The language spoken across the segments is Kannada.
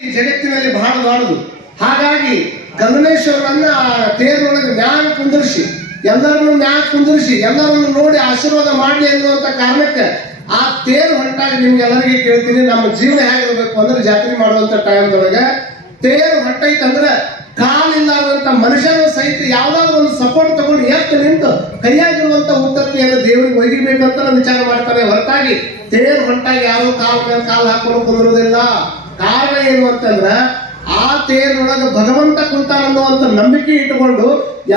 ಈ ಜಗತ್ತಿನಲ್ಲಿ ಬಹಳ ದೊಡ್ಡದು. ಹಾಗಾಗಿ ಗಂಗನೇಶ್ವರನ್ನ ತೇರೊಳಗೆ ಮ್ಯಾಗ ಕುಂದರ್ಸಿ ಎಲ್ಲರನ್ನು ಮ್ಯಾಗ ಕುಂದರ್ಸಿ ಎಲ್ಲರನ್ನು ನೋಡಿ ಆಶೀರ್ವಾದ ಮಾಡಲಿ ಎನ್ನುವಂತ ಕಾರಣಕ್ಕೆ ಆ ತೇರು ಹೊಂಟಾಗಿ ನಿಮ್ಗೆಲ್ಲರಿಗೆ ಕೇಳ್ತೀನಿ. ನಮ್ಮ ಜೀವನ ಹೇಗಿರ್ಬೇಕು ಅಂದ್ರೆ ಜಾತ್ರೆ ಮಾಡುವಂತ ಟೈಮ್ದೊಳಗೆ ತೇರು ಹೊಂಟೈತಂದ್ರೆ ಕಾಲಿಲ್ಲಾದಂತ ಮನುಷ್ಯನ ಸಹಿತ ಯಾವ್ದಾದ್ರು ಒಂದು ಸಪೋರ್ಟ್ ತಗೊಂಡು ಎತ್ತು ನಿಂತು ಕೈಯಾಗಿರುವಂತ ಉತ್ತತ್ತೆಯನ್ನು ದೇವರಿಗೆ ಒಯ್ಯಬೇಕಂತ ನಾನು ವಿಚಾರ ಮಾಡ್ತಾರೆ. ಹೊರತಾಗಿ ತೇರು ಹೊಂಟಾಗಿ ಯಾರು ಕಾಲು ಹಾಕೊಂಡು ಕುಂದಿರೋದಿಲ್ಲ. ಕಾರಣ ಏನು ಅಂತಂದ್ರ ಆ ತೇರೊಳಗ ಭಗವಂತ ಕುಂತಾನ ಅನ್ನುವಂತ ನಂಬಿಕೆ ಇಟ್ಟುಕೊಂಡು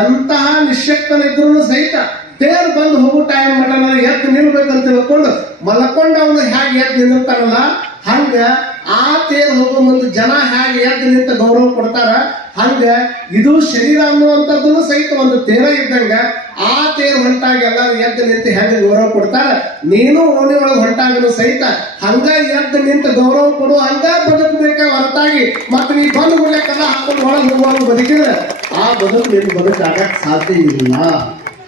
ಎಂತಹ ನಿಶ್ಶಕ್ತನಿದ್ರು ಸಹಿತ ತೇರು ಬಂದು ಹೋಗೋ ಟೈಮ್ ಮಟ್ಟ ಎದ್ದು ನಿಲ್ಬೇಕಂತ ತಿಳ್ಕೊಂಡು ಮಲ್ಕೊಂಡ ಅವನು ಹೇಗೆ ಎದ್ದು ನಿಂದಿರ್ತಾರಲ್ಲ ಹಂಗ ಆ ತೇರು ಹೋಗೋ ಮುಂದೆ ಜನ ಹೇಗೆ ಎದ್ದು ನಿಂತ ಗೌರವ ಕೊಡ್ತಾರ ಹಂಗ ಇದು ಶರೀರ ಅನ್ನುವಂಥದ್ದು ಸಹಿತ ಒಂದು ತೇರ ಇದ್ದಂಗ ಆ ತೇರು ಹೊಂಟಾಗಿ ಎಲ್ಲ ಎದ್ದು ನಿಂತು ಹೆಂಗ ಗೌರವ ಕೊಡ್ತಾರ ನೀನು ಓಣಿ ಒಳಗೆ ಹೊಂಟಾಗನು ಸಹಿತ ಹಂಗ ಎದ್ದು ನಿಂತ ಗೌರವ ಕೊಡು ಹಂಗ ಬದುಕಬೇಕ ಹೊರತಾಗಿ ಮತ್ತೆ ನೀ ಬಂದು ಗುಡ್ಲೆಲ್ಲ ಹಾಕೊಂಡು ಒಳಗೆ ಹೋಗುವಾಗ ಬದುಕಿದ್ರೆ ಆ ಬದುಕು ನೀನು ಬದುಕಾಗಕ್ಕೆ ಸಾಧ್ಯ ಇಲ್ಲ.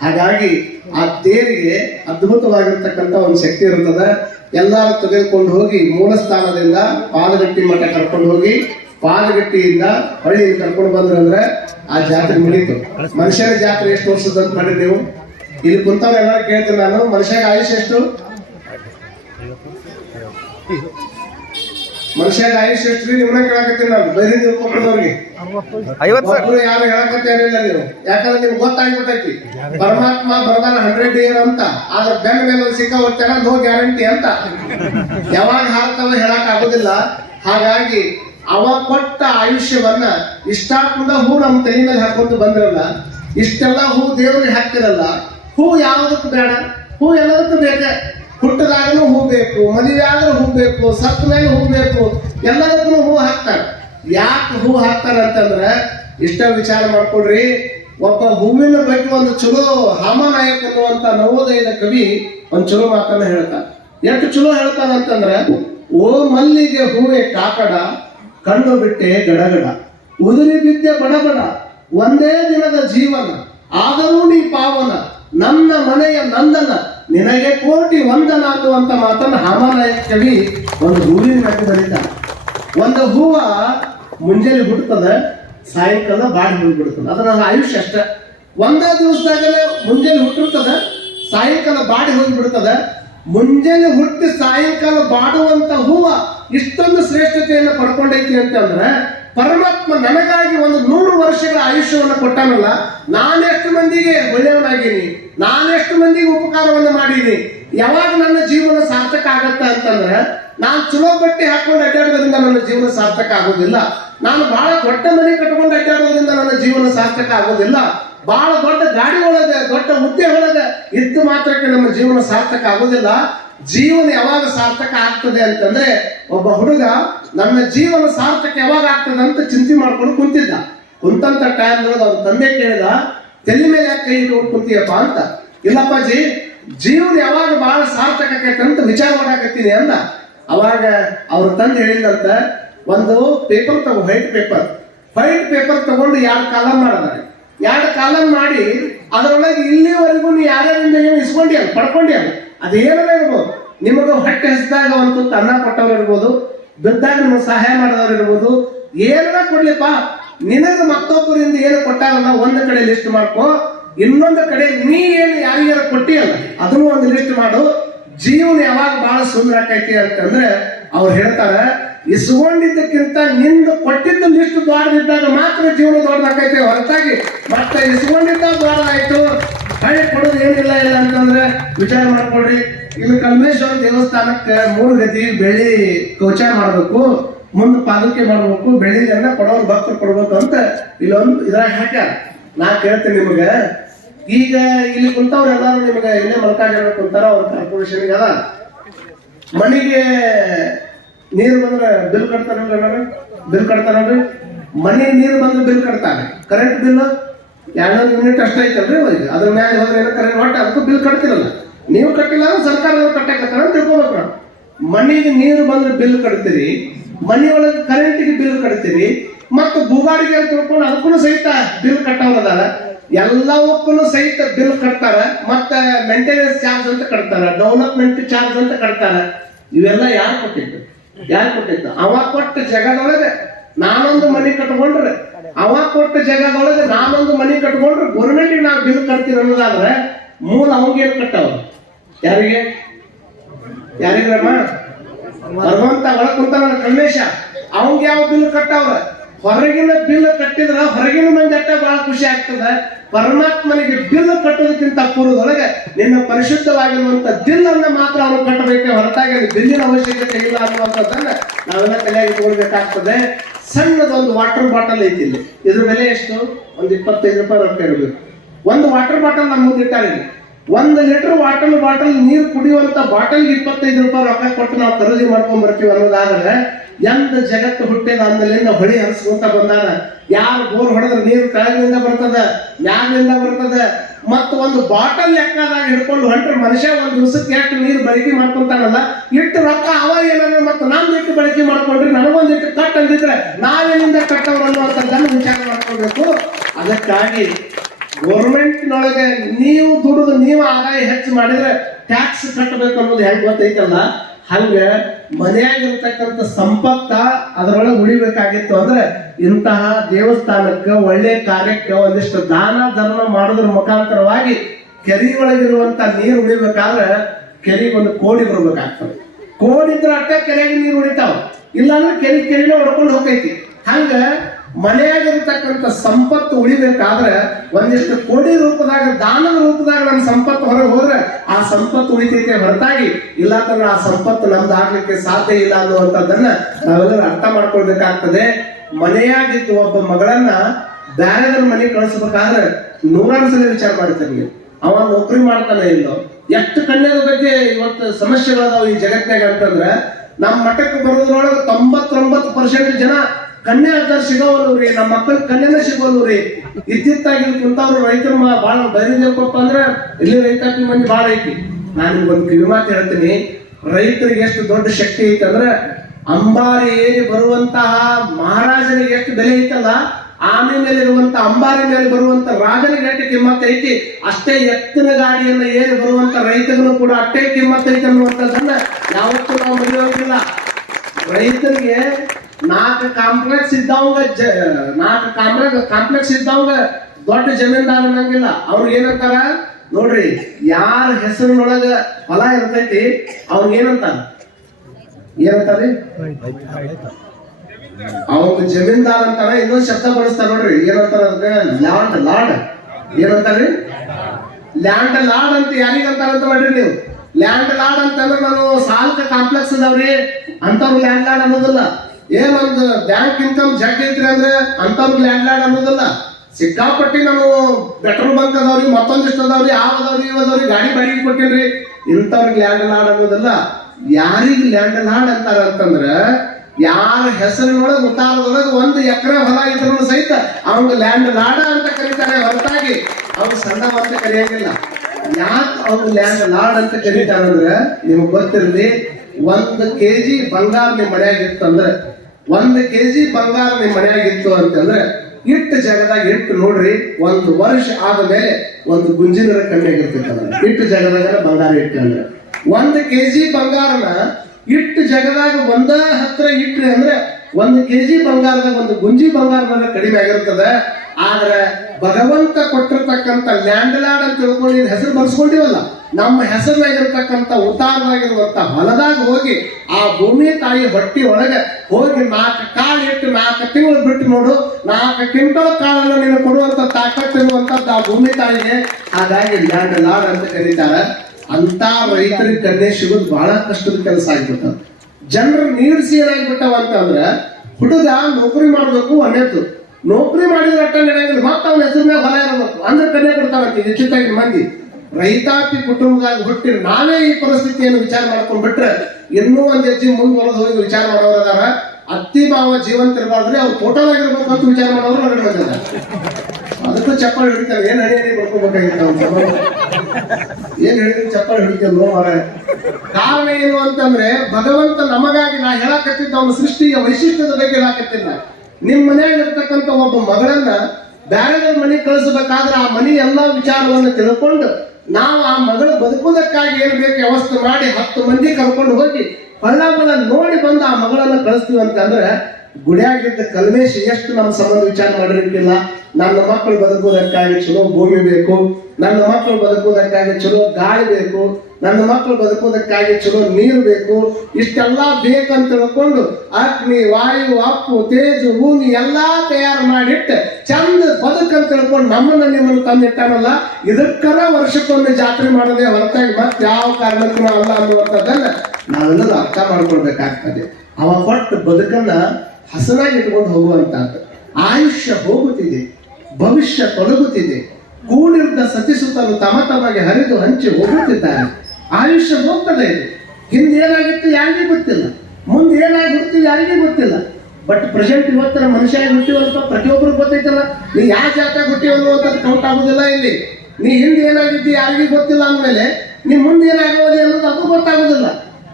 ಹಾಗಾಗಿ ಆ ತೇರಿಗೆ ಅದ್ಭುತವಾಗಿರ್ತಕ್ಕಂಥ ಒಂದು ಶಕ್ತಿ ಇರ್ತದೆ. ಎಲ್ಲರೂ ತೆಗೆದುಕೊಂಡು ಹೋಗಿ ಮೂಲ ಸ್ಥಾನದಿಂದ ಪಾದಗಟ್ಟಿ ಮಠ ಕರ್ಕೊಂಡು ಹೋಗಿ ಪಾದಗಟ್ಟಿಯಿಂದ ಹಳ್ಳಿ ಕರ್ಕೊಂಡು ಬಂದ್ರು ಅಂದ್ರೆ ಆ ಜಾತ್ರೆ ಮುಗೀತು. ಮನುಷ್ಯನ ಜಾತ್ರೆ ಎಷ್ಟು ವರ್ಷದ ಅಂತ ಮಾಡಿ ನೀವು ಇಲ್ಲಿ ಕುಂತವ್ರು ಎಲ್ಲರೂ ಕೇಳ್ತೀನಿ ನಾನು, ಮನುಷ್ಯಗೆ ಆಯುಷ್ ಎಷ್ಟು? ಮನುಷ್ಯಗೆ ಆಯುಷ್ ಎಷ್ಟು ರೀ? ನಿಮ್ಮನ್ನ ಕೇಳಕತ್ತೀನಿ ನಾನು, ಬರೀ ನೀವು ಕೊಟ್ಟದವ್ರಿಗೆ ಒಬ್ರು ಯಾರು ಹೇಳಕತ್ತೇನಿಲ್ಲ ನೀವು. ಯಾಕಂದ್ರೆ ನಿಮ್ಗೆ ಗೊತ್ತಾಗ್ಬಿಟ್ಟೈತಿ ಪರಮಾತ್ಮ ಬರ್ದಾನ 100 ಇಯರ್ ಅಂತ, ಆದ್ರೆ ಬೆನ್ನ ಮೇಲೆ ಒಂದು ಸಿಕ್ಕ ಹೋಗ್ತಾನ ನೋ ಗ್ಯಾರಂಟಿ ಅಂತ. ಯಾವಾಗ ಹಾರ್ತವ ಹೇಳಕ್ ಆಗೋದಿಲ್ಲ. ಹಾಗಾಗಿ ಅವ ಕೊಟ್ಟ ಆಯುಷ್ಯವನ್ನ ಇಷ್ಟಾತ್ಮದ ಹೂ ನಮ್ಮ ತಲೆ ಮೇಲೆ ಹಾಕೊಂಡು ಬಂದಿರಲ್ಲ, ಇಷ್ಟೆಲ್ಲ ಹೂ ದೇವರಿಗೆ ಹಾಕ್ತಿರಲ್ಲ. ಹೂ ಯಾವುದಕ್ಕೂ ಬೇಡ, ಹೂ ಎಲ್ಲದಕ್ಕೂ ಬೇಕ. ಹುಟ್ಟದಾಗಲೂ ಹೂ ಬೇಕು, ಮದುವೆ ಆದ್ರೂ ಹೂ ಬೇಕು, ಸತ್ತ ಮೇಲೆ ಹೂ ಬೇಕು, ಎಲ್ಲದಕ್ಕೂ ಹೂ ಹಾಕ್ತಾರೆ. ಯಾಕೆ ಹೂ ಹಾಕ್ತಾರೆ ಅಂತಂದ್ರೆ ಇಷ್ಟ ವಿಚಾರ ಮಾಡ್ಕೊಡ್ರಿ. ಒಬ್ಬ ಹೂವಿನ ಬಗ್ಗೆ ಒಂದು ಚಲೋ ಹಾಮನಾಯಕ್ ಅನ್ನುವಂತ ನವೋದಯದ ಕವಿ ಒಂದು ಚಲೋ ಮಾತನ್ನ ಹೇಳ್ತಾನೆ. ಎಷ್ಟು ಚಲೋ ಹೇಳ್ತಾನೆ ಅಂತಂದ್ರೆ, ಓ ಮಲ್ಲಿಗೆ ಹೂವೆ ಕಾಕಡ ಕಣ್ಣು ಬಿಟ್ಟೆ ಗಡಗಡ, ಉದುರಿ ಬಿದ್ದೆ ಬಡಬಡ, ಒಂದೇ ದಿನದ ಜೀವನ ಆದರೂ ನೀ ಪಾವನ, ನನ್ನ ಮನೆಯ ನಂದನ ನಿನಗೆ ಕೋಟಿ ವಂದನ ಅನ್ನುವಂತ ಮಾತನ್ನ ಹಾಮನಾಯಕ ಕವಿ ಒಂದು ಹೂವಿನ ಬಗ್ಗೆ ಬರೀತಾನೆ. ಒಂದು ಹೂವ ಮುಂಜಾನೆ ಹುಟ್ಟುತ್ತದೆ, ಸಾಯಂಕಾಲ ಬಾಡಿ ಹೋಗ್ಬಿಡ್ತದೆ. ಅದರ ಆಯುಷ್ಯ ಅಷ್ಟ. ಒಂದೇ ದಿವಸದಾಗಲೇ ಮುಂಜಾನೆ ಹುಟ್ಟಿರ್ತದೆ, ಸಾಯಂಕಾಲ ಬಾಡಿ ಹೋಗಿಬಿಡ್ತದೆ. ಮುಂಜಾನೆ ಹುಟ್ಟಿ ಸಾಯಂಕಾಲ ಬಾಡುವಂತ ಹೂವ ಇಷ್ಟೊಂದು ಶ್ರೇಷ್ಠತೆಯನ್ನು ಪಡ್ಕೊಂಡೈತಿ ಅಂತಂದ್ರೆ ಪರಮಾತ್ಮ ನನಗಾಗಿ ಒಂದು 100 ವರ್ಷಗಳ ಆಯುಷ್ಯವನ್ನು ಕೊಟ್ಟಾನಲ್ಲ. ನಾನೆಷ್ಟು ಮಂದಿಗೆ ಒಳ್ಳೆಯವನಾಗೀನಿ, ನಾನೆಷ್ಟು ಮಂದಿಗೆ ಉಪಕಾರವನ್ನು ಮಾಡೀನಿ. ಯಾವಾಗ ನನ್ನ ಜೀವನ ಸಾರ್ಥಕ ಆಗತ್ತ ಅಂತಂದ್ರೆ ನಾನು ಚಲೋ ಬಟ್ಟೆ ಹಾಕೊಂಡು ಅಡ್ಡಾಡೋದ್ರಿಂದ ನನ್ನ ಜೀವನ ಸಾರ್ಥಕ ಆಗೋದಿಲ್ಲ. ನಾನು ಬಹಳ ದೊಡ್ಡ ಮನೆ ಕಟ್ಕೊಂಡು ಅಡ್ಡಾಡೋದ್ರಿಂದ ನನ್ನ ಜೀವನ ಸಾರ್ಥಕ ಆಗೋದಿಲ್ಲ. ಬಹಳ ದೊಡ್ಡ ಗಾಡಿ ಒಳಗೆ ದೊಡ್ಡ ಹುದ್ದೆ ಒಳಗೆ ಇದ್ದು ಮಾತ್ರಕ್ಕೆ ನಮ್ಮ ಜೀವನ ಸಾರ್ಥಕ ಆಗೋದಿಲ್ಲ. ಜೀವನ ಯಾವಾಗ ಸಾರ್ಥಕ ಆಗ್ತದೆ ಅಂತಂದ್ರೆ ಒಬ್ಬ ಹುಡುಗ ನನ್ನ ಜೀವನ ಸಾರ್ಥಕ ಯಾವಾಗ ಆಗ್ತದೆ ಅಂತ ಚಿಂತೆ ಮಾಡ್ಕೊಂಡು ಕುಂತಿದ್ದ. ಕುಂತಂತ ಟೈಮ್ ಅವ್ರ ತಂದೆ ಕೇಳಿದ, ತಲೆ ಮೇಲೆ ಯಾಕೆ ಕೈ ಇಟ್ಕೊಂಡು ಕುಂತೀಯಪ್ಪ ಅಂತ. ಇಲ್ಲಪ್ಪಾಜಿ, ಜೀವನ ಯಾವಾಗ ಬಹಳ ಸಾರ್ಥಕ ಆಕೈತೆ ಅಂತ ವಿಚಾರ ಮಾಡಾಕತ್ತೀನಿ ಅಂದ. ಅವಾಗ ಅವ್ರ ತಂದೆ ಹೇಳಿದಂತ, ಒಂದು ಪೇಪರ್ ತಗೋ, ವೈಟ್ ಪೇಪರ್ ತಗೊಂಡು 2 ಕಾಲಮ್ ಮಾಡಿದಾರೆ. 2 ಕಾಲಮ್ ಮಾಡಿ ಅದರೊಳಗೆ ಇಲ್ಲಿವರೆಗೂ ನೀವು ಯಾರ್ಯಾರಿಂದ ಏನು ಇಸ್ಕೊಂಡಿಯಲ್ಲ, ಪಡ್ಕೊಂಡಿಯಲ್ಲ, ಅದೇನಲ್ಲ ಇರ್ಬೋದು. ನಿಮಗೆ ಹೊಟ್ಟೆ ಹಸಿದಾಗ ಒಂದು ತುತ್ತು ಅನ್ನ ಕೊಟ್ಟವ್ರು ಇರ್ಬೋದು, ಬಿದ್ದಾಗ ನಿಮಗೆ ಸಹಾಯ ಮಾಡಿದವ್ರು ಇರ್ಬೋದು, ಏನಾರ ಕೊಡ್ಲಿಪ್ಪ, ನಿನಗೆ ಮತ್ತೊಬ್ಬರಿಂದ ಏನು ಕೊಟ್ಟಾರಲ್ಲ ಒಂದು ಕಡೆ ಲಿಸ್ಟ್ ಮಾಡ್ಕೋ, ಇನ್ನೊಂದು ಕಡೆ ನೀ ಏನು ಯಾರಿಗಾರ ಕೊಟ್ಟಿಯಲ್ಲ ಅದನ್ನು ಒಂದು ಲಿಸ್ಟ್ ಮಾಡು. ಜೀವನ ಯಾವಾಗ ಬಹಳ ಸುಂದರ ಆಕೈತಿ ಅಂತಂದ್ರೆ ಅವ್ರು ಹೇಳ್ತಾರ, ಇಸ್ಕೊಂಡಿದ್ದಕ್ಕಿಂತ ನಿಂದು ಕೊಟ್ಟಿದ್ದು ಲಿಸ್ಟ್ ದೊಡ್ಡದಿದ್ದಾಗ ಮಾತ್ರ ಜೀವನ ದೊಡ್ಡದಾಕೈತಿ. ಹೊರತಾಗಿ ಮತ್ತೆ ಇಸ್ಕೊಂಡಿದ್ದ ದೊಡ್ಡದಾಯ್ತು, ಹಳೆ ಕೊಡೋದು ಏನಿಲ್ಲ ಇಲ್ಲ ಅಂತಂದ್ರೆ ವಿಚಾರ ಮಾಡ್ಕೊಡ್ರಿ. ಇಲ್ಲಿ ಕಲ್ಮೇಶ್ವರ ದೇವಸ್ಥಾನಕ್ಕೆ 3 ಗತಿ ಬೆಳ್ಳಿ ಕವಚ ಮಾಡ್ಬೇಕು, ಮುಂದೆ ಪಾದಕ್ಕೆ ಮಾಡ್ಬೇಕು, ಬೆಳ್ಳಿಗನ್ನ ಕೊಡೋರು ಭಕ್ತರು ಕೊಡ್ಬೇಕು ಅಂತ ಇಲ್ಲೊಂದು ಇದ್ರಾಗ ಹಾಕ್ಯಾರ. ನಾ ಕೇಳ್ತೇನೆ ನಿಮಗೆ, ಈಗ ಇಲ್ಲಿ ಕುಂತವ್ರು ಎಲ್ಲಾರು ನಿಮಗೆ ಇಲ್ಲೇ ಮಲ್ಕಾಜ ಕುಂತಾರ, ಅವ್ರ ಕಾರ್ಪೊರೇಷನ್ಗೆ ಅದ ಮನೆಗೆ ನೀರು ಬಂದ್ರೆ ಬಿಲ್ ಕಟ್ತಾರಲ್ರಿ. ಮನೆ ನೀರು ಬಂದ್ರೆ ಬಿಲ್ ಕಟ್ತಾರೆ. ಕರೆಂಟ್ ಬಿಲ್ 200 ಯೂನಿಟ್ ಅಷ್ಟ ಐತಲ್ರಿ ಅವರಿಗೆ, ಅದ್ರ ಮ್ಯಾಲೆ ಹೋದ್ರೆ ಏನೋ ಕರೆಂಟ್ ಒಟ್ಟು ಅದಕ್ಕೂ ಬಿಲ್ ಕಟ್ತಿರಲ್ಲ. ನೀವು ಕಟ್ಟಿಲ್ಲ ಅಂದ್ರೆ ಸರ್ಕಾರದವ್ರು ಕಟ್ಟಾಕತ್ತಾರ ಅಂತ ತಿಳ್ಕೊಬೇಕು ನಾವು. ಮನೆಗೆ ನೀರು ಬಂದ್ರೆ ಬಿಲ್ ಕಟ್ತೀರಿ, ಮನೆಯೊಳಗೆ ಕರೆಂಟಿಗೆ ಬಿಲ್ ಕಟ್ತೀರಿ, ಮತ್ತು ಭೂಗಾಡಿಗೆ ಅಂತ ತಿಳ್ಕೊಂಡು ಅದಕ್ಕೂ ಸಹಿತ ಬಿಲ್ ಕಟ್ಟವ್ರದಾರ. ಎಲ್ಲವಕ್ಕೂ ಸಹಿತ ಬಿಲ್ ಕಟ್ತಾರ. ಮತ್ತೆ ಮೇಂಟೆನೆನ್ಸ್ ಚಾರ್ಜ್ ಅಂತ ಕಟ್ತಾರ, ಡೆವಲಪ್ಮೆಂಟ್ ಚಾರ್ಜ್ ಅಂತ ಕಟ್ತಾರ. ಇವೆಲ್ಲ ಯಾರು ಕೊಟ್ಟಿದ್ದು? ಯಾರು ಕೊಟ್ಟಿದ್ದ? ಅವ ಕೊಟ್ಟ ಜಗದೊಳಗೆ ನಾನೊಂದು ಮನೆ ಕಟ್ಕೊಂಡ್ರೆ, ಅವ ಕೊಟ್ಟ ಜಗದೊಳಗೆ ನಾನೊಂದು ಮನೆ ಕಟ್ಕೊಂಡ್ರೆ ಗೌರ್ಮೆಂಟಿಗೆ ನಾವು ಬಿಲ್ ಕಟ್ತೀವಿ ಅನ್ನೋದಾದ್ರೆ ಮೂಲ ಅವಂಗೇನು ಕಟ್ಟವ? ಯಾರಿಗೆ? ಯಾರಿಗ್ರಮ್ಮ? ಭಗವಂತ ಒಳಗ್ ಕುಂತ ನನ್ನ ಕಲ್ಮೇಶ ಅವಂಗ ಯಾವ ಬಿಲ್ ಕಟ್ಟವ್ರ? ಹೊರಗಿನ ಬಿಲ್ ಕಟ್ಟಿದ್ರ ಹೊರಗಿನ ಮಂದಿ ಅಟ್ಟ ಬಹಳ ಖುಷಿ ಆಗ್ತದ. ಪರಮಾತ್ಮನಿಗೆ ಬಿಲ್ ಕಟ್ಟೋದಕ್ಕಿಂತ ಪೂರ್ವದೊಳಗೆ ನಿನ್ನ ಪರಿಶುದ್ಧವಾಗಿರುವಂತ ದಿಲ್ಲನ್ನ ಮಾತ್ರ ಅವನು ಕಟ್ಟಬೇಕೆ ಹೊರತಾಗಿ ಅದು ಬಿಲ್ಲಿನ ಅವಶ್ಯಕತೆ ಇಲ್ಲ ಅನ್ನುವಂಥದ್ದನ್ನ ನಾವೆಲ್ಲ ತಲೆಯಾಗಿ ತಗೊಳ್ಬೇಕಾಗ್ತದೆ. ಸಣ್ಣದೊಂದು ವಾಟರ್ ಬಾಟಲ್ ಐತಿ ಇಲ್ಲಿ, ಇದ್ರ ಬೆಲೆ ಎಷ್ಟು? ಒಂದು 25 ರೂಪಾಯಿ ರೊಕ್ಕ ಇರಬೇಕು. ಒಂದು ವಾಟರ್ ಬಾಟಲ್ ನಮ್ಮ ಮುಂದೆ ಇಟ್ಟಾರೆ. 1 ಲೀಟರ್ ಬಾಟಲ್ ನೀರು ಕುಡಿಯುವಂತ ಬಾಟಲ್ಗೆ 25 ರೂಪಾಯಿ ರೊಕ್ಕ ಕೊಟ್ಟು ನಾವು ಖರೀದಿ ಮಾಡ್ಕೊಂಡ್ ಬರ್ತೀವಿ ಅನ್ನೋದಾದ್ರೆ ಎಂದ ಜಗತ್ತು ಹುಟ್ಟಿದ ಅಂದಲಿಂದ ಹೊಳಿ ಹರಿಸ್ಕೊಂತ ಬಂದಾನ. ಯಾರು ಬೋರ್ ಹೊಡೆದ್ರೆ ನೀರು ಕೆಳಗಿನಿಂದ ಬರ್ತದ, ಮ್ಯಾಲಿಂದ ಬರ್ತದ. ಮತ್ತು ಒಂದು ಬಾಟಲ್ ಲೆಕ್ಕದಾಗ ಹಿಡ್ಕೊಂಡು ಹೊಂಟ್ರೆ ಮನುಷ್ಯ ಒಂದು ದಿವಸಕ್ಕೆ ಎಷ್ಟು ನೀರು ಬಳಕೆ ಮಾಡ್ಕೊಂತಾನಲ್ಲ, ಇಟ್ಟು ರೊಕ್ಕ ಅವ ಏನಂದ್ರೆ ಮತ್ತು ನಮ್ದು ಇಟ್ಟು ಬಳಕೆ ಮಾಡ್ಕೊಂಡ್ರಿ ನನಗೊಂದು ಇಟ್ಟು ಕಟ್ ಅಂದಿದ್ರೆ ನಾವೇನಿಂದ ಕಟ್ಟವ್ರು ಅನ್ನುವಂಥದ್ದನ್ನು ವಿಚಾರ ಮಾಡ್ಕೊಳ್ಬೇಕು. ಅದಕ್ಕಾಗಿ ಗೌರ್ಮೆಂಟ್ನೊಳಗೆ ನೀವು ದುಡಿದು ನೀವು ಆದಾಯ ಹೆಚ್ಚು ಮಾಡಿದ್ರೆ ಟ್ಯಾಕ್ಸ್ ಕಟ್ಟಬೇಕು ಅನ್ನೋದು ಹೆಂಗ್ ಗೊತ್ತೈತಲ್ಲ, ಹಂಗ ಮನೆಯಾಗಿರ್ತಕ್ಕಂಥ ಸಂಪತ್ತ ಅದರೊಳಗೆ ಉಳಿಬೇಕಾಗಿತ್ತು ಅಂದ್ರೆ ಇಂತಹ ದೇವಸ್ಥಾನಕ್ಕೆ ಒಳ್ಳೆ ಕಾರ್ಯಕ್ಕೆ ಒಂದಿಷ್ಟು ದಾನ ಧರ್ಮ ಮಾಡೋದ್ರ ಮುಖಾಂತರವಾಗಿ ಕೆರೆ ಒಳಗಿರುವಂತ ನೀರು ಉಳಿಬೇಕಾದ್ರೆ ಕೆರೆಗೆ ಒಂದು ಕೋಡಿ ಬರ್ಬೇಕಾಗ್ತದೆ. ಕೋಡಿ ಇದ್ರೆ ಅಟ್ಟ ಕೆರೆಗೆ ನೀರು ಉಳಿತಾವ, ಇಲ್ಲಾಂದ್ರೆ ಕೆರೆನೇ ಹೊಡ್ಕೊಂಡು ಹೋಗೈತಿ. ಹಂಗ ಮನೆಯಾಗಿರ್ತಕ್ಕಂಥ ಸಂಪತ್ತು ಉಳಿಬೇಕಾದ್ರೆ ಒಂದಿಷ್ಟು ಕೋಡಿ ರೂಪದಾಗ ದಾನದ ರೂಪದಾಗ ನಮ್ಮ ಸಂಪತ್ತು ಹೊರಗೆ ಹೋದ್ರೆ ಆ ಸಂಪತ್ತು ಉಳಿತೈತೆ ಹೊರತಾಗಿ ಇಲ್ಲಾಂದ್ರೆ ಆ ಸಂಪತ್ತು ನಮ್ದು ಆಗ್ಲಿಕ್ಕೆ ಸಾಧ್ಯ ಇಲ್ಲ ಅನ್ನುವಂಥದ್ದನ್ನ ನಾವೆಲ್ಲರೂ ಅರ್ಥ ಮಾಡ್ಕೊಳ್ಬೇಕಾಗ್ತದೆ. ಮನೆಯಾಗಿದ್ದು ಒಬ್ಬ ಮಗಳನ್ನ ಬ್ಯಾರೆದ್ರ ಮನೆ ಕಳಿಸ್ಬೇಕಾದ್ರೆ 100 ಸಲ ವಿಚಾರ ಮಾಡ್ತಿರ್ಲಿ, ಅವ ನೌಕರಿ ಮಾಡ್ತಾನೆ ಇಲ್ಲೋ. ಎಷ್ಟು ಕನ್ಯದ ಬಗ್ಗೆ ಇವತ್ತು ಸಮಸ್ಯೆಗಳದಾವ ಈ ಜಗತ್ತಿನಾಗ ಅಂತಂದ್ರೆ ನಮ್ಮ ಮಠಕ್ಕೆ ಬರೋದ್ರೊಳಗೆ 99% ಜನ ಕನ್ಯಾ ಆಧಾರ ಸಿಗೋವಲ್ರಿ, ನಮ್ಮ ಮಕ್ಕಳ ಕನ್ಯಾನ ಸಿಗೋಲ್ರಿ. ಇತ್ತಿತ್ತಾಗಿ ಕುಂತವ್ರು ರೈತರು ಬಾಳ ಬೈರಿದೇವಪ್ಪ ಅಂದ್ರೆ ಇಲ್ಲಿ ರೈತಾಪಿ ಮಂದಿ ಬಾಳ ಐತಿ. ನಾನು ನಿಮ್ಗೊಂದು ಕಿವಿ ಮಾತು ಹೇಳ್ತೀನಿ, ರೈತರಿಗೆ ಎಷ್ಟು ದೊಡ್ಡ ಶಕ್ತಿ ಐತಿ ಅಂದ್ರೆ ಅಂಬಾರಿ ಏರಿ ಬರುವಂತಹ ಮಹಾರಾಜನಿಗೆ ಎಷ್ಟು ಬೆಲೆ ಐತಲ್ಲ, ಆನೆ ಮೇಲೆ ಇರುವಂತ ಅಂಬಾರಿ ಮೇಲೆ ಬರುವಂತ ರಾಜನಿಗೆ ಎಷ್ಟು ಕಿಮ್ಮತ್ ಐತಿ, ಅಷ್ಟೇ ಎತ್ತಿನ ಗಾಡಿಯನ್ನ ಏರಿ ಬರುವಂತ ರೈತರಿಗೂ ಕೂಡ ಅಷ್ಟೇ ಕಿಮ್ಮತ್ ಐತಿ ಅನ್ನುವಂಥದ್ದನ್ನ ಯಾವತ್ತೂ ನಾವು ಮರೆಯೋದಿಲ್ಲ. ರೈತರಿಗೆ 4 ಕಾಂಪ್ಲೆಕ್ಸ್ ಇದ್ದವಂಗ ದೊಡ್ಡ ಜಮೀನ್ದಾರ ಅನ್ನಂಗಿಲ್ಲ. ಅವ್ರಿಗೆ ಏನಂತಾರ ನೋಡ್ರಿ, ಯಾರ ಹೆಸರಿನೊಳಗ ಹೊಲ ಇರ್ತೈತಿ ಅವ್ರಿಗೆ ಏನಂತಾರ? ಅವ್ನ ಜಮೀನ್ದಾರ ಅಂತಾರ. ಇನ್ನೊಂದು ಶಬ್ದ ಬಳಸ್ತಾರ ನೋಡ್ರಿ, ಏನಂತಾರ ಅದಕ್ಕೆ? ಲಾರ್ಡ್ ಏನಂತಾರ್ರಿ? ಲ್ಯಾಂಡ್ ಲಾರ್ಡ್ ಅಂತ ಯಾರಿಗಂತಾರ ಅಂತ ಮಾಡ್ರಿ ನೀವು. ಲ್ಯಾಂಡ್ ಲಾರ್ಡ್ ಅಂತಂದ್ರೆ ನಾನು ಸಾಲ್ಕ ಕಾಂಪ್ಲೆಕ್ಸ್ ಅದಾವ್ರಿ ಅಂತವ್ರು ಲ್ಯಾಂಡ್ ಲಾರ್ಡ್ ಅನ್ನೋದಿಲ್ಲ. ಏನೊಂದು ಬ್ಯಾಂಕ್ ಇನ್ಕಮ್ ಜಗ್ ಐತ್ರಿ ಅಂದ್ರೆ ಅಂತವ್ರು ಲ್ಯಾಂಡ್ ಲಾರ್ಡ್ ಅನ್ನೋದಿಲ್ಲ. ಸಿಕ್ಕಾಪಟ್ಟಿ ನಾವು ಪೆಟ್ರೋಲ್ ಬಂಕ್ ಅದಾವ್ರಿ, ಮತ್ತೊಂದಿಷ್ಟು ಅದಾವ್ರಿ, ಇವದವ್ರಿ, ಗಾಡಿ ಬಾಡಿಗೆ ಕೊಟ್ಟಿನ್ರಿ, ಇಂಥವ್ರಿಗೆ ಲ್ಯಾಂಡ್ ಲಾರ್ಡ್ ಅನ್ನೋದಿಲ್ಲ. ಯಾರಿಗೆ ಲ್ಯಾಂಡ್ ಲಾರ್ಡ್ ಅಂತಾರ ಅಂತಂದ್ರ ಯಾರ ಹೆಸರಿನೊಳಗೆ ಉತ್ತಾರದೊಳಗೆ 1 ಎಕರೆ ಹೊಲ ಇದ್ರು ಸಹಿತ ಅವ್ನಿಗೆ ಲ್ಯಾಂಡ್ ಲಾರ್ಡ್ ಅಂತ ಕರೀತಾರೆ ಹೊರತಾಗಿ ಅವ್ನು ಸಣ್ಣವ ಅಂತ ಕರೆಯಂಗಿಲ್ಲ. ಯಾಕೆ ಅವ್ನು ಲ್ಯಾಂಡ್ ಲಾರ್ಡ್ ಅಂತ ಕರೀತಾರಂದ್ರೆ ನಿಮ್ಗೆ ಗೊತ್ತಿರಲಿ, 1 kg ಬಂಗಾರ ನಿಮ್ ಮನೆಯಾಗಿತ್ತು ಅಂದ್ರೆ 1 kg ಬಂಗಾರ ನಿಮ್ ಮನೆಯಾಗಿತ್ತು ಅಂತಂದ್ರೆ ಇಟ್ಟು ಜಾಗದಾಗ ಇಟ್ಟು ನೋಡ್ರಿ, 1 ವರ್ಷ ಆದ್ಮೇಲೆ ಒಂದು ಗುಂಜಿನರ ಕಣ್ಣಿಗಿರ್ತೈತಲ್ಲ, ಇಟ್ಟು ಜಾಗದಾಗ ಬಂಗಾರ ಇಟ್ಟು ಅಂದ್ರೆ 1 kg ಬಂಗಾರನ ಇಟ್ಟು ಜಾಗದಾಗ ಹತ್ರ ಇಟ್ರಿ ಅಂದ್ರೆ 1 kg ಬಂಗಾರದಾಗ ಒಂದು ಗುಂಜಿ ಬಂಗಾರದಾಗ ಕಡಿಮೆ ಆಗಿರ್ತದೆ. ಆದ್ರೆ ಭಗವಂತ ಕೊಟ್ಟಿರ್ತಕ್ಕಂಥ ಲ್ಯಾಂಡ್ ಲಾರ್ಡ್ ಅಂತ ತಿಳ್ಕೊಂಡು ಹೆಸರು ಬರ್ಸ್ಕೊಂಡಿವಲ್ಲ, ನಮ್ಮ ಹೆಸರಿನಾಗಿರ್ತಕ್ಕಂಥ ಉತ್ತಾರವಾಗಿರುವಂತ ಹೊಲದಾಗ ಹೋಗಿ ಆ ಭೂಮಿ ತಾಯಿ ಹೊಟ್ಟಿ ಒಳಗೆ ಹೋಗಿ 4 ಕಾಳು ಇಟ್ಟು 4 ತಿಂಗಳು ಬಿಟ್ಟು ನೋಡು, 4 ಕ್ವಿಂಟಲ್ ಕಾಳನ್ನು ನೀನು ಕೊಡುವಂತ ತಾಕತ್ತಿರುವಂತದ್ದು ಆ ಭೂಮಿ ತಾಯಿಗೆ. ಹಾಗಾಗಿ ಲ್ಯಾಂಡ್ ಲಾರ್ಡ್ ಅಂತ ಕರೀತಾರೆ. ಅಂತ ರೈತರಿಗೆ ಕನ್ಯೆ ಸಿಗೋದು ಬಹಳ ಕಷ್ಟದ ಕೆಲಸ ಆಗ್ಬಿಟ್ಟ. ಜನರು ನೀಡ್ಸಿ ಏನಾಗ್ಬಿಟ್ಟವ ಅಂತಂದ್ರೆ ಹುಡುಗ ನೌಕರಿ ಮಾಡ್ಬೇಕು ಅನ್ನೇತು, ನೌಕರಿ ಮಾಡಿದ್ರೆ ಅಟ್ಟ ನಡೆಯಂಗಿಲ್ಲ, ಮತ್ತೆ ಅವನ ಹೆಸರಿನ ಹೊಲ ಇರಬೇಕು ಅಂದ್ರೆ ಕನ್ಯೆ ಕೊಡ್ತಾರಂತೆ ಹೆಚ್ಚಿತ್ತಾಗಿ ಮಂದಿ. ರೈತಾಪಿ ಕುಟುಂಬದಾಗ ಹುಟ್ಟಿ ನಾವೇ ಈ ಪರಿಸ್ಥಿತಿಯನ್ನು ವಿಚಾರ ಮಾಡ್ಕೊಂಡ್ಬಿಟ್ರೆ ಇನ್ನೂ ಒಂದ್ ಹೆಜ್ಜೆ ಮುಂದುವರೆದು ಹೋಗಿ ವಿಚಾರ ಮಾಡೋರದಾರ. ಅತ್ತಿ ಮಾವ ಜೀವಂತ ಇರಬಾರ್ದ್ರೆ ಅವ್ರು ಫೋಟೋದಾಗಿರ್ಬೇಕು ಅಂತ ವಿಚಾರ ಮಾಡೋರು ಹೊರಗಡೆ ಬಂದಿದ್ದಾರೆ. ಅದಕ್ಕೂ ಚಪ್ಪಾಳೆ ಹಿಡಿತಾರೆ. ಏನ್ ಹಣಿ ಬರ್ಕೋಬೇಕಾಗಿತ್ತು, ಏನ್ ಹೇಳಿದ್ರು ಚಪ್ಪಾಳೆ ಹಿಡಿತಲ್ವ ಅವರ. ಕಾರಣ ಏನು ಅಂತಂದ್ರೆ ಭಗವಂತ ನಮಗಾಗಿ ನಾ ಹೇಳಕತ್ತಿದ್ದ ಅವನ ಸೃಷ್ಟಿಯ ವೈಶಿಷ್ಟ್ಯದ ಬಗ್ಗೆ ಹೇಳಕತ್ತಿಲ್ಲ. ನಿಮ್ ಮನೆಯಾಗ ಇರ್ತಕ್ಕಂಥ ಒಬ್ಬ ಮಗಳನ್ನ ಬ್ಯಾರೆ ಮನೆ ಕಳಿಸಬೇಕಾದ್ರೆ ಆ ಮನೆ ಎಲ್ಲಾ ವಿಚಾರವನ್ನು ತಿಳ್ಕೊಂಡು ನಾವು ಆ ಮಗಳು ಬದುಕುವುದಕ್ಕಾಗಿ ಏನ್ ಬೇಕು ವ್ಯವಸ್ಥೆ ಮಾಡಿ 10 ಮಂದಿ ಕರ್ಕೊಂಡು ಹೋಗಿ ಹೊಳ್ಳ ನೋಡಿ ಬಂದು ಆ ಮಗಳನ್ನ ಕಳಿಸ್ತೀವಿ ಅಂತಂದ್ರೆ ಗುಡಿಯಾಗಿದ್ದ ಕಲ್ಮೇಶ್ ಎಷ್ಟು ನಮ್ಮ ಸಂಬಂಧ ವಿಚಾರ ಮಾಡಿರ್ಲಿಕ್ಕಿಲ್ಲ. ನನ್ನ ಮಕ್ಕಳು ಬದುಕುವುದಕ್ಕಾಗಿ ಚಲೋ ಭೂಮಿ ಬೇಕು, ನನ್ನ ಮಕ್ಕಳು ಬದುಕುವುದಕ್ಕಾಗಿ ಚಲೋ ಗಾಳಿ ಬೇಕು, ನನ್ನ ಮಕ್ಕಳು ಬದುಕುವುದಕ್ಕಾಗಿ ಚಲೋ ನೀರು ಬೇಕು, ಇಷ್ಟೆಲ್ಲ ಬೇಕಂತ ತಿಳ್ಕೊಂಡು ಅಗ್ನಿ ವಾಯು ಅಪ್ಪು ತೇಜು ಭೂಮಿ ಎಲ್ಲಾ ತಯಾರು ಮಾಡಿಟ್ಟು ಚಂದ ಬದುಕಂತ ತಿಳ್ಕೊಂಡು ನಮ್ಮನ್ನ ನಿಮ್ಮನ್ನು ತಂದಿಟ್ಟಾನಲ್ಲ. ಇದಕ್ಕರ ವರ್ಷಕ್ಕೊಮ್ಮೆ ಜಾತ್ರೆ ಮಾಡೋದೇ ಹೊರತಾಗಿ ಮತ್ತೆ ಯಾವ ಕಾರಣಕ್ಕೂ ಅಲ್ಲ ಅನ್ನುವಂಥದ್ದನ್ನ ನಾವೆಲ್ಲರೂ ಅರ್ಥ ಮಾಡ್ಕೊಳ್ಬೇಕಾಗ್ತದೆ. ಅವ ಕೊಟ್ಟು ಬದುಕನ್ನ ಹಸನಾಗಿ ಇಟ್ಕೊಂಡು ಹೋಗುವಂತಹದ್ದು. ಆಯುಷ್ಯ ಹೋಗುತ್ತಿದೆ, ಭವಿಷ್ಯ ತೊಡಗುತ್ತಿದೆ, ಕೂಡಿದ್ದ ಸತಿಸುತ್ತಲು ತಮ ತಮಗೆ ಹರಿದು ಹಂಚಿ ಹೋಗುತ್ತಿದ್ದಾರೆ. ಆಯುಷ್ಯ ಹೋಗ್ತದೆ ಇದೆ. ಹಿಂದೆ ಏನಾಗಿತ್ತು ಯಾರಿಗೂ ಗೊತ್ತಿಲ್ಲ, ಮುಂದೆ ಏನಾಗಿ ಹುಡ್ತೀವಿ ಯಾರಿಗೂ ಗೊತ್ತಿಲ್ಲ. ಬಟ್ ಪ್ರೆಸೆಂಟ್ ಇವತ್ತರ ಮನುಷ್ಯ ಹುಟ್ಟಿವಲ್ಪ ಪ್ರತಿಯೊಬ್ಬರು ಗೊತ್ತೈತಲ್ಲ. ನೀ ಯಾವ ಜಾತಿಯಾಗಿ ಹುಟ್ಟಿವಲ್ಲ ಅಂತ ಕೌಂಟ್ ಆಗುದಿಲ್ಲ ಇಲ್ಲಿ. ನೀ ಹಿಂದೆ ಏನಾಗಿದ್ದು ಯಾರಿಗೂ ಗೊತ್ತಿಲ್ಲ ಅಂದಮೇಲೆ ನೀ ಮುಂದೆ ಏನಾಗುವುದು ಅನ್ನೋದು ಅದು ಗೊತ್ತಾಗುದಿಲ್ಲ.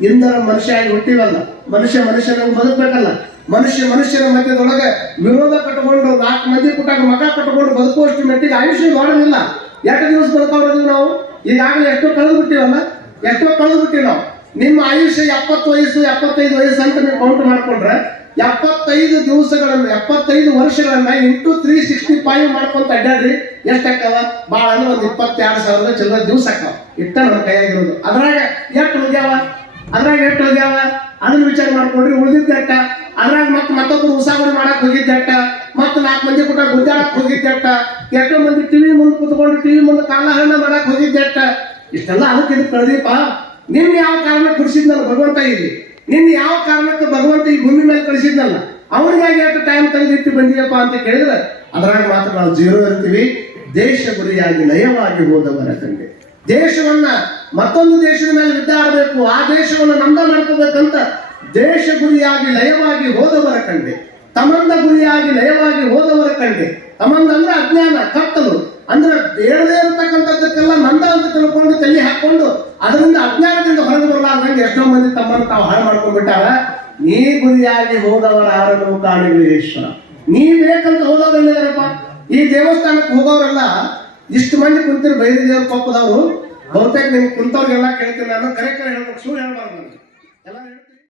ಇಂದರ ಮನುಷ್ಯ ಆಗಿ ಹುಟ್ಟಿವಲ್ಲ, ಮನುಷ್ಯನಾಗಿ ಬದುಕಬೇಕಲ್ಲ. ಮನುಷ್ಯನ ಮಧ್ಯದೊಳಗೆ ವಿರೋಧ ಕಟ್ಟಿಕೊಂಡು 4 ಮಂದಿ ಪುಟ್ಟಾಗ ಮಗ ಕಟ್ಟಿಕೊಂಡು ಬದುಕುವಷ್ಟು ಮಟ್ಟಿಗೆ ಆಯುಷ್ಯ ಮಾಡೋದಿಲ್ಲ. ಎಷ್ಟು ದಿವಸ ಬದುಕೋದ್ವಿ ನಾವು? ಈಗಾಗಲೇ ಎಷ್ಟೋ ಕಳೆದು ಬಿಟ್ಟಿವಿ ನಾವು. ನಿಮ್ಮ ಆಯುಷ್ಯ 70 ವಯಸ್ಸು 75 ವಯಸ್ಸು ಅಂತ ನೀವು ಕೌಂಟ್ ಮಾಡ್ಕೊಂಡ್ರೆ 75 ದಿವಸಗಳನ್ನ 75 ವರ್ಷಗಳನ್ನ ಇಂಟು 365 ಮಾಡ್ಕೊಂತ ಅಡ್ಡಾಡ್ರಿ. ಎಷ್ಟಾಕ್ಕವ? ಭಾಳ ಅಂದ್ರೆ ಒಂದು 22,000 ಚಿಲ್ಲರೆ ದಿವಸ ಆಕ್ಕವ. ಇಟ್ಟ ನಮ್ಮ ಕೈಯಾಗಿರೋದು. ಅದ್ರಾಗ ಎಷ್ಟು ಹೋಗ್ಯಾವ ಅದನ್ನ ವಿಚಾರ ಮಾಡ್ಕೊಂಡ್ರಿ. ಉಳಿದಿದ್ದೆಟ್ಟ ಅದ್ರಾಗ ಮತ್ತೊಬ್ಬರು ಉಸಾಬರಿ ಮಾಡಕ್ ಹೋಗಿದ್ದೆಟ್ಟ, ಮತ್ತೆ 4 ಮಂದಿ ಕೂಡ ಗುದ್ದಾಡಕ್ ಹೋಗಿದ್ದೆಟ್ಟ, ಎಷ್ಟೋ ಮಂದಿ ಟಿವಿ ಮುಂದೆ ಕುತ್ಕೊಂಡು ಟಿವಿ ಮುಂದೆ ಕಾಲಹರಣ ಮಾಡಕ್ ಹೋಗಿದ್ದೆಟ್ಟ. ಇಷ್ಟೆಲ್ಲ ಅದಕ್ಕೆ ಇದಕ್ಕೆ ಕಳೆದಿಪ್ಪ. ನಿನ್ನ ಯಾವ ಕಾರಣಕ್ಕೆ ಕಳಿಸಿದ್ನಲ್ಲ ಭಗವಂತ ಇಲ್ಲಿ, ನಿನ್ನ ಯಾವ ಕಾರಣಕ್ಕೆ ಭಗವಂತ ಈ ಭೂಮಿ ಮೇಲೆ ಕಳಿಸಿದ್ನಲ್ಲ, ಅವನಿಗಾಗಿ ಎಷ್ಟು ಟೈಮ್ ತೆಗೆದಿಟ್ಟು ಬಂದಿಯಪ್ಪ ಅಂತ ಕೇಳಿದ್ರೆ ಅದ್ರಾಗ ಮಾತ್ರ ನಾವು ಜೀರೋ ಇರ್ತೀವಿ. ದೇಶ ಗುರಿಯಾಗಿ ಲಯವಾಗಿ ಹೋದವರ ಕಂಡೆ ದೇಶವನ್ನ ಮತ್ತೊಂದು ದೇಶದ ಮೇಲೆ ಯುದ್ಧ ಆಡಬೇಕು, ಆ ದೇಶವನ್ನು ನಮ್ದ ಮಾಡ್ಕೋಬೇಕಂತ ದೇಶ ಗುರಿಯಾಗಿ ಲಯವಾಗಿ ಹೋದವರ ಕಂಡೆ, ತಮಂದ ಗುರಿಯಾಗಿ ಲಯವಾಗಿ ಹೋದವರ ಕಂಡೆ. ತಮಂದ ಅಂದ್ರೆ ಅಜ್ಞಾನ, ಕತ್ತಲು ಅಂದ್ರೆ ಬೇಡದೇ ಇರತಕ್ಕಂಥದ್ದಕ್ಕೆಲ್ಲ ಮಂದ ಅಂತ ತಿಳ್ಕೊಂಡು ತಲೆ ಹಾಕೊಂಡು ಅದರಿಂದ ಅಜ್ಞಾನದಿಂದ ಹೊರಗೆ ಬರಲಾರ್ದಂಗೆ ಎಷ್ಟೋ ಮಂದಿ ತಮ್ಮನ್ನು ತಾವು ಹಾಳು ಮಾಡ್ಕೊಂಡ್ಬಿಟ್ಟಾರ. ನೀ ಗುರಿಯಾಗಿ ಹೋದವರ ಆರನ್ನು ಕಾಣುವ ಈಶ್ವರ. ನೀ ಬೇಕಂತ ಹೋದವರೆಲ್ಲರಪ್ಪ. ಈ ದೇವಸ್ಥಾನಕ್ಕೆ ಹೋಗೋರೆಲ್ಲ ಇಷ್ಟು ಮಂದಿ ಕುಂತಿರು ಬೈರಿ ದೇವ್ರ ಪಕ್ಕದವರು. ಬಹುತೇಕ ನಿಮ್ಗೆ ಕುಂತವ್ರಿಗೆಲ್ಲ ಕೇಳ್ತೀನಿ ನಾನು. ಕರೆ ಹೇಳ್ಬೇಕು, ಸುಳ್ಳು ಹೇಳ್ಬಾರ್ದು. ಎಲ್ಲ